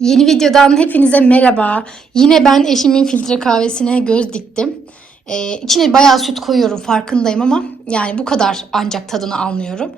Yeni videodan hepinize merhaba. Yine ben eşimin filtre kahvesine göz diktim. Ee, içine bayağı süt koyuyorum farkındayım ama yani bu kadar ancak tadını almıyorum.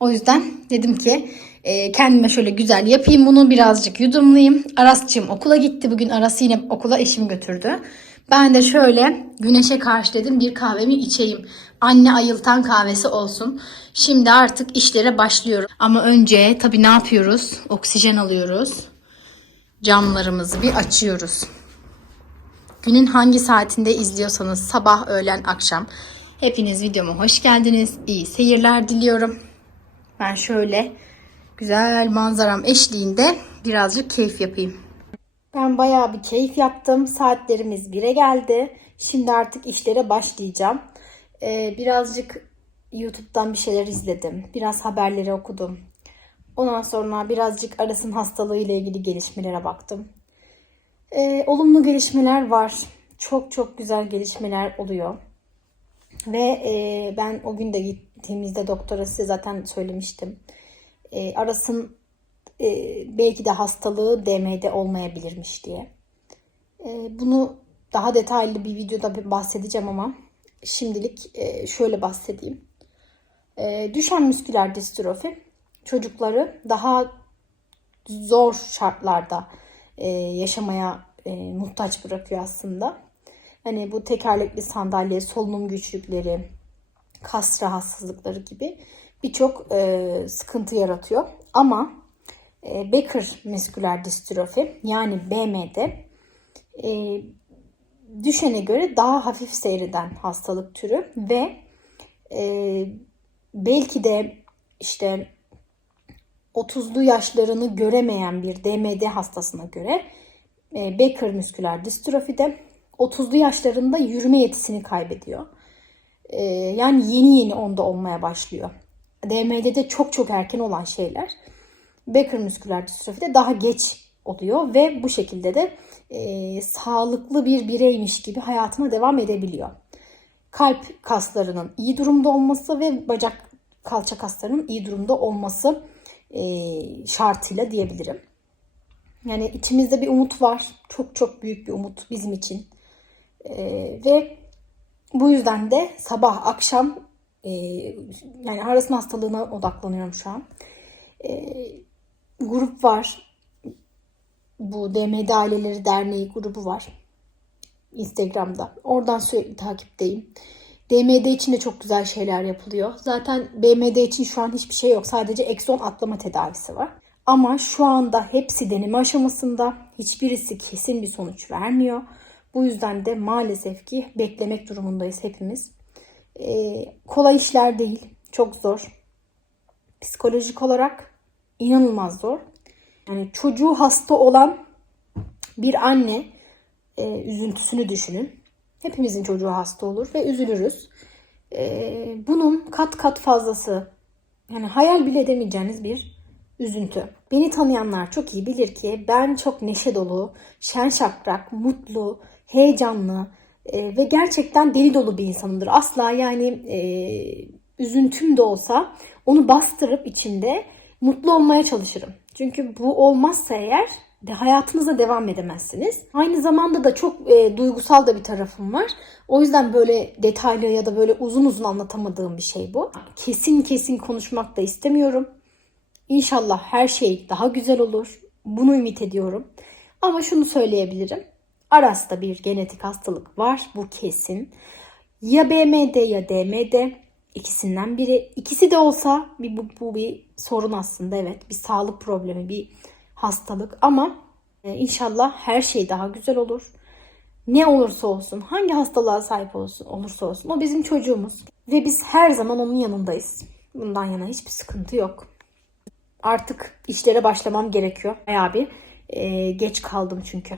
O yüzden dedim ki e, kendime şöyle güzel yapayım bunu birazcık yudumlayayım. Aras'cığım okula gitti bugün Aras yine okula eşim götürdü. Ben de şöyle güneşe karşı dedim bir kahvemi içeyim. Anne ayıltan kahvesi olsun. Şimdi artık işlere başlıyorum. Ama önce tabii ne yapıyoruz? Oksijen alıyoruz camlarımızı bir açıyoruz. Günün hangi saatinde izliyorsanız sabah, öğlen, akşam hepiniz videoma hoş geldiniz. İyi seyirler diliyorum. Ben şöyle güzel manzaram eşliğinde birazcık keyif yapayım. Ben bayağı bir keyif yaptım. Saatlerimiz 1'e geldi. Şimdi artık işlere başlayacağım. Ee, birazcık YouTube'dan bir şeyler izledim. Biraz haberleri okudum. Ondan sonra birazcık Aras'ın hastalığı ile ilgili gelişmelere baktım. Ee, olumlu gelişmeler var. Çok çok güzel gelişmeler oluyor. Ve e, ben o gün de gittiğimizde doktora size zaten söylemiştim. E, Aras'ın e, belki de hastalığı DM'de olmayabilirmiş diye. E, bunu daha detaylı bir videoda bahsedeceğim ama şimdilik e, şöyle bahsedeyim. E, düşen müsküler distrofi çocukları daha zor şartlarda e, yaşamaya e, muhtaç bırakıyor aslında. Hani bu tekerlekli sandalye, solunum güçlükleri, kas rahatsızlıkları gibi birçok e, sıkıntı yaratıyor. Ama e, Becker mesküler distrofi yani BM'de e, düşene göre daha hafif seyreden hastalık türü ve e, belki de işte 30'lu yaşlarını göremeyen bir DMD hastasına göre e, Becker müsküler distrofide 30'lu yaşlarında yürüme yetisini kaybediyor. E, yani yeni yeni onda olmaya başlıyor. DMD'de çok çok erken olan şeyler Becker müsküler distrofide daha geç oluyor ve bu şekilde de e, sağlıklı bir bireymiş gibi hayatına devam edebiliyor. Kalp kaslarının iyi durumda olması ve bacak kalça kaslarının iyi durumda olması şartıyla diyebilirim. Yani içimizde bir umut var. Çok çok büyük bir umut bizim için. E, ve bu yüzden de sabah akşam e, yani arasın hastalığına odaklanıyorum şu an. E, grup var. Bu DMD Aileleri Derneği grubu var. Instagram'da. Oradan sürekli takipteyim. DMD için de çok güzel şeyler yapılıyor. Zaten BMD için şu an hiçbir şey yok. Sadece ekson atlama tedavisi var. Ama şu anda hepsi deneme aşamasında. Hiçbirisi kesin bir sonuç vermiyor. Bu yüzden de maalesef ki beklemek durumundayız hepimiz. Ee, kolay işler değil. Çok zor. Psikolojik olarak inanılmaz zor. Yani çocuğu hasta olan bir anne e, üzüntüsünü düşünün. Hepimizin çocuğu hasta olur ve üzülürüz. Ee, bunun kat kat fazlası yani hayal bile edemeyeceğiniz bir üzüntü. Beni tanıyanlar çok iyi bilir ki ben çok neşe dolu, şen şakrak, mutlu, heyecanlı e, ve gerçekten deli dolu bir insanımdır. Asla yani e, üzüntüm de olsa onu bastırıp içimde mutlu olmaya çalışırım. Çünkü bu olmazsa eğer de hayatınıza devam edemezsiniz. Aynı zamanda da çok e, duygusal da bir tarafım var. O yüzden böyle detaylı ya da böyle uzun uzun anlatamadığım bir şey bu. Kesin kesin konuşmak da istemiyorum. İnşallah her şey daha güzel olur. Bunu ümit ediyorum. Ama şunu söyleyebilirim. Aras'ta bir genetik hastalık var. Bu kesin. Ya BMD ya DMD ikisinden biri. İkisi de olsa bir, bu, bu bir sorun aslında evet. Bir sağlık problemi, bir hastalık ama e, inşallah her şey daha güzel olur. Ne olursa olsun, hangi hastalığa sahip olsun, olursa olsun o bizim çocuğumuz ve biz her zaman onun yanındayız. Bundan yana hiçbir sıkıntı yok. Artık işlere başlamam gerekiyor. Bayağı bir e, geç kaldım çünkü.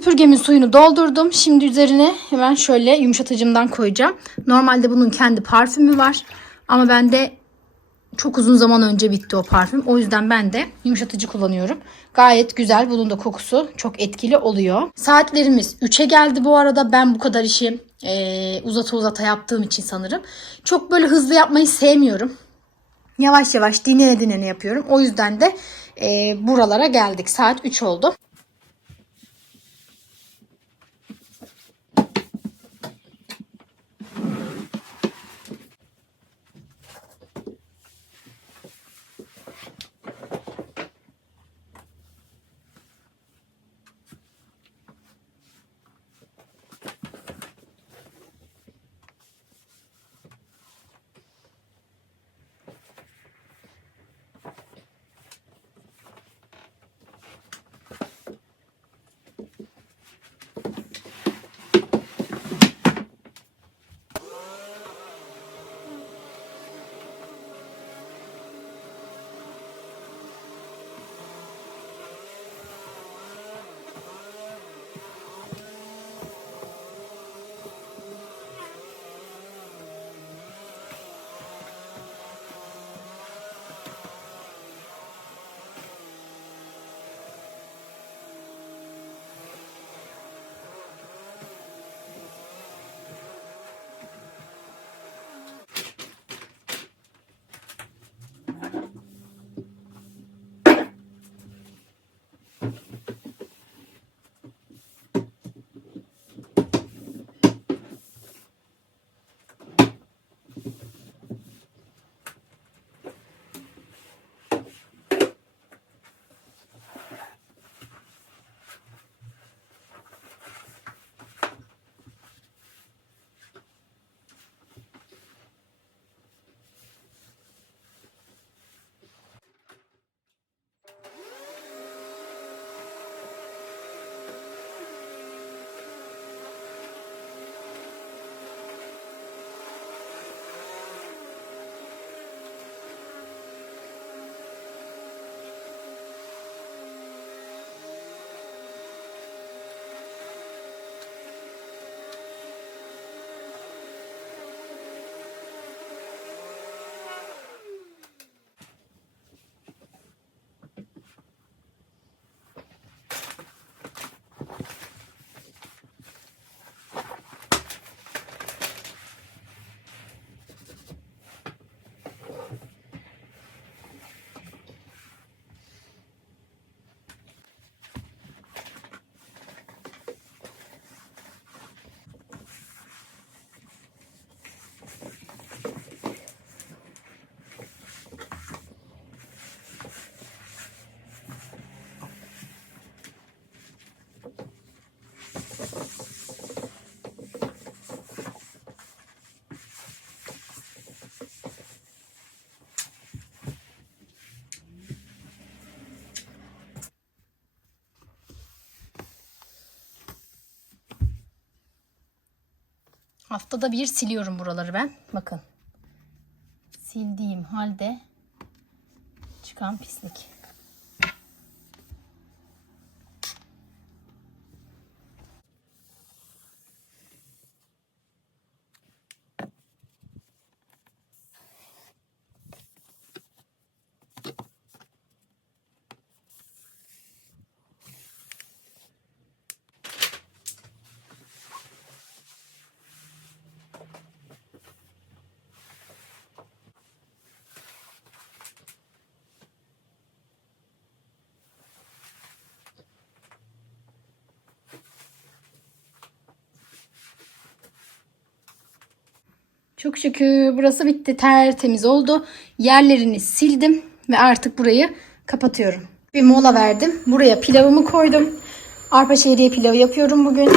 Süpürgemin suyunu doldurdum. Şimdi üzerine hemen şöyle yumuşatıcımdan koyacağım. Normalde bunun kendi parfümü var. Ama bende çok uzun zaman önce bitti o parfüm. O yüzden ben de yumuşatıcı kullanıyorum. Gayet güzel. Bunun da kokusu çok etkili oluyor. Saatlerimiz 3'e geldi bu arada. Ben bu kadar işi eee, uzata uzata yaptığım için sanırım. Çok böyle hızlı yapmayı sevmiyorum. Yavaş yavaş dinlene dinlene yapıyorum. O yüzden de eee, buralara geldik. Saat 3 oldu. Haftada bir siliyorum buraları ben. Bakın. Sildiğim halde çıkan pislik. Çok şükür burası bitti. Tertemiz oldu. Yerlerini sildim ve artık burayı kapatıyorum. Bir mola verdim. Buraya pilavımı koydum. Arpa şehriye pilavı yapıyorum bugün.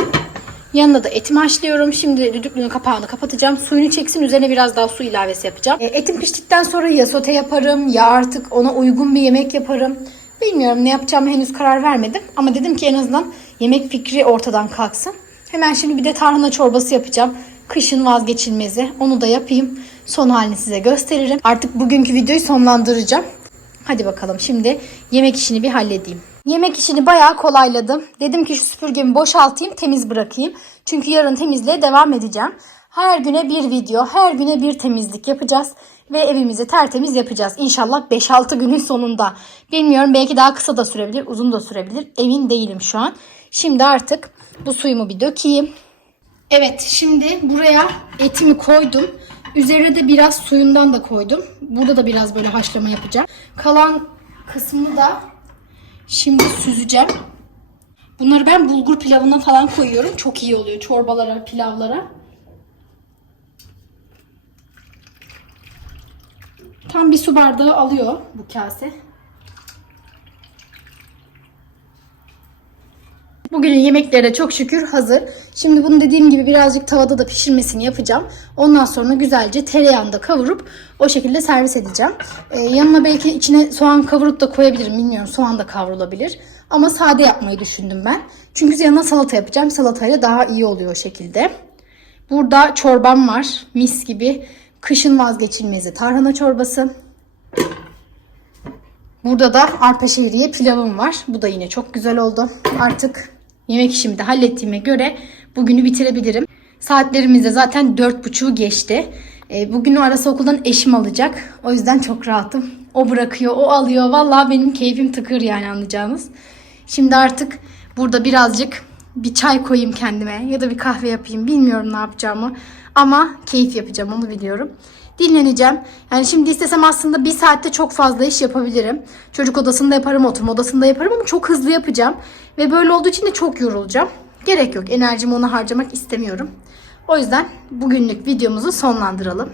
Yanına da etimi haşlıyorum. Şimdi düdüklünün kapağını kapatacağım. Suyunu çeksin. Üzerine biraz daha su ilavesi yapacağım. E, etim piştikten sonra ya sote yaparım ya artık ona uygun bir yemek yaparım. Bilmiyorum ne yapacağımı henüz karar vermedim. Ama dedim ki en azından yemek fikri ortadan kalksın. Hemen şimdi bir de tarhana çorbası yapacağım. Kışın vazgeçilmezi. Onu da yapayım. Son halini size gösteririm. Artık bugünkü videoyu sonlandıracağım. Hadi bakalım şimdi yemek işini bir halledeyim. Yemek işini bayağı kolayladım. Dedim ki şu süpürgemi boşaltayım, temiz bırakayım. Çünkü yarın temizliğe devam edeceğim. Her güne bir video, her güne bir temizlik yapacağız. Ve evimizi tertemiz yapacağız. İnşallah 5-6 günün sonunda. Bilmiyorum belki daha kısa da sürebilir, uzun da sürebilir. Emin değilim şu an. Şimdi artık bu suyumu bir dökeyim. Evet şimdi buraya etimi koydum. Üzerine de biraz suyundan da koydum. Burada da biraz böyle haşlama yapacağım. Kalan kısmını da şimdi süzeceğim. Bunları ben bulgur pilavına falan koyuyorum. Çok iyi oluyor çorbalara, pilavlara. Tam bir su bardağı alıyor bu kase. Bugünün yemekleri de çok şükür hazır. Şimdi bunu dediğim gibi birazcık tavada da pişirmesini yapacağım. Ondan sonra güzelce tereyağında kavurup o şekilde servis edeceğim. Ee, yanına belki içine soğan kavurup da koyabilirim. Bilmiyorum soğan da kavrulabilir. Ama sade yapmayı düşündüm ben. Çünkü yanına salata yapacağım. Salatayla daha iyi oluyor o şekilde. Burada çorbam var. Mis gibi. Kışın vazgeçilmezi tarhana çorbası. Burada da arpa şehriye pilavım var. Bu da yine çok güzel oldu. Artık yemek işimi de hallettiğime göre bugünü bitirebilirim. Saatlerimiz de zaten 4.30'u geçti. E, Bugün arası okuldan eşim alacak. O yüzden çok rahatım. O bırakıyor, o alıyor. Vallahi benim keyfim tıkır yani anlayacağınız. Şimdi artık burada birazcık bir çay koyayım kendime ya da bir kahve yapayım. Bilmiyorum ne yapacağımı. Ama keyif yapacağım onu biliyorum. Dinleneceğim. Yani şimdi istesem aslında bir saatte çok fazla iş yapabilirim. Çocuk odasında yaparım, oturma odasında yaparım ama çok hızlı yapacağım. Ve böyle olduğu için de çok yorulacağım. Gerek yok. Enerjimi ona harcamak istemiyorum. O yüzden bugünlük videomuzu sonlandıralım.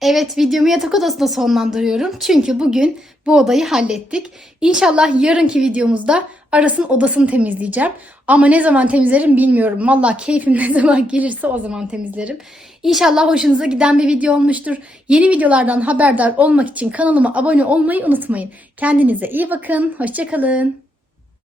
Evet videomu yatak odasında sonlandırıyorum. Çünkü bugün bu odayı hallettik. İnşallah yarınki videomuzda Aras'ın odasını temizleyeceğim. Ama ne zaman temizlerim bilmiyorum. Valla keyfim ne zaman gelirse o zaman temizlerim. İnşallah hoşunuza giden bir video olmuştur. Yeni videolardan haberdar olmak için kanalıma abone olmayı unutmayın. Kendinize iyi bakın. Hoşçakalın.